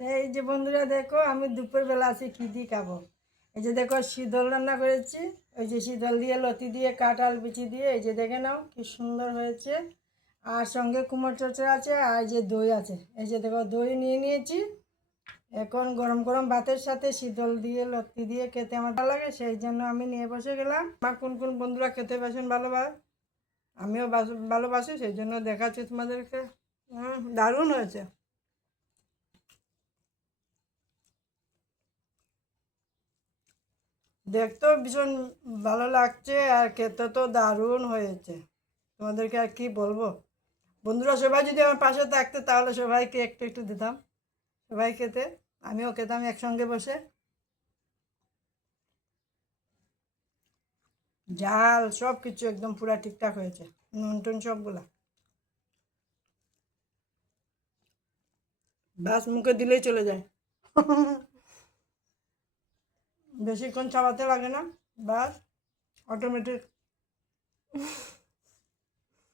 এই যে বন্ধুরা দেখো, আমি দুপুরবেলা আছি কী দিয়ে খাবো। এই যে দেখো শীতল রান্না করেছি। ওই যে শীতল দিয়ে লতি দিয়ে কাঁঠাল বিচি দিয়ে, এই যে দেখে নাও কি সুন্দর হয়েছে। আর সঙ্গে কুমড়ো চচ্চড়ি আছে, আর এই যে দই আছে। এই যে দেখো দই নিয়ে নিয়েছি। এখন গরম গরম ভাতের সাথে শীতল দিয়ে লতি দিয়ে খেতে আমার ভালো লাগে, সেই জন্য আমি নিয়ে বসে গেলাম। আমার কোন কোন বন্ধুরা খেতে বাসেন ভালোবাসে, আমিও ভালোবাসি, সেই জন্য দেখাচ্ছি তোমাদেরকে। দারুণ হয়েছে। দেখতেও ভীষণ ভালো লাগছে, আর খেতে তো দারুণ হয়েছে। তোমাদেরকে আর কি বলবো। বন্ধুরা সবাই যদি আমার পাশে থাকতে তাহলে সবাইকে একটু একটু দিতাম, সবাই খেতে, আমিও খেতাম একসঙ্গে বসে। ঝাল সব কিছু একদম পুরা ঠিকঠাক হয়েছে, নুন টুন সবগুলা বাস মুখে দিলেই চলে যায়। বেশিক্ষণ চাবাতে লাগে না, বাস অটোমেটিক